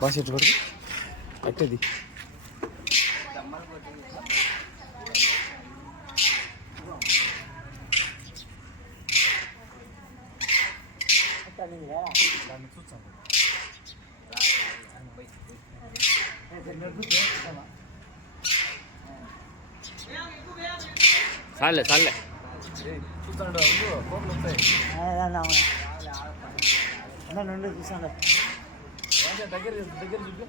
బాగా చెట్టు పడుతుంది ఎట్టది చాలే చాలే చూస్తాడు చూస్తాడు దగ్గర దగ్గర చూపి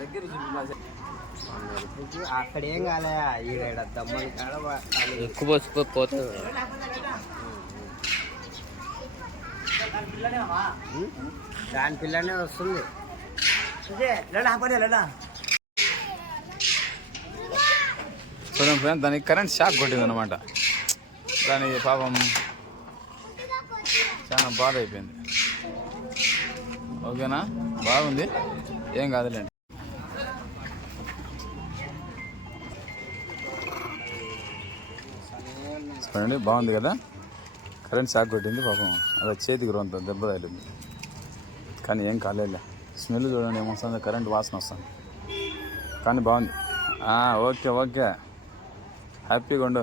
దగ్గర చూపి అక్కడ ఏం కాలే ఈడ దమ్మని కాడ ఎక్కువ పోతుంది దాని పిల్లనే వస్తుంది. చూడండి ఫ్రెండ్, దానికి కరెంట్ షాక్ కొట్టింది అనమాట. దానికి పాపం చాలా బాధ అయిపోయింది. ఓకేనా, బాగుంది, ఏం కాదులేండి. చూడండి బాగుంది కదా, కరెంట్ షాక్ కొట్టింది పాపం, అలా చేతికి రొంత దెబ్బ తగిలింది. కానీ ఏం కాలేలే. స్మెల్ చూడండి ఏమొస్తుంది, కరెంట్ వాసన వస్తుంది. కానీ బాగుంది. ఓకే ఓకే, హ్యాపీగా ఉండు.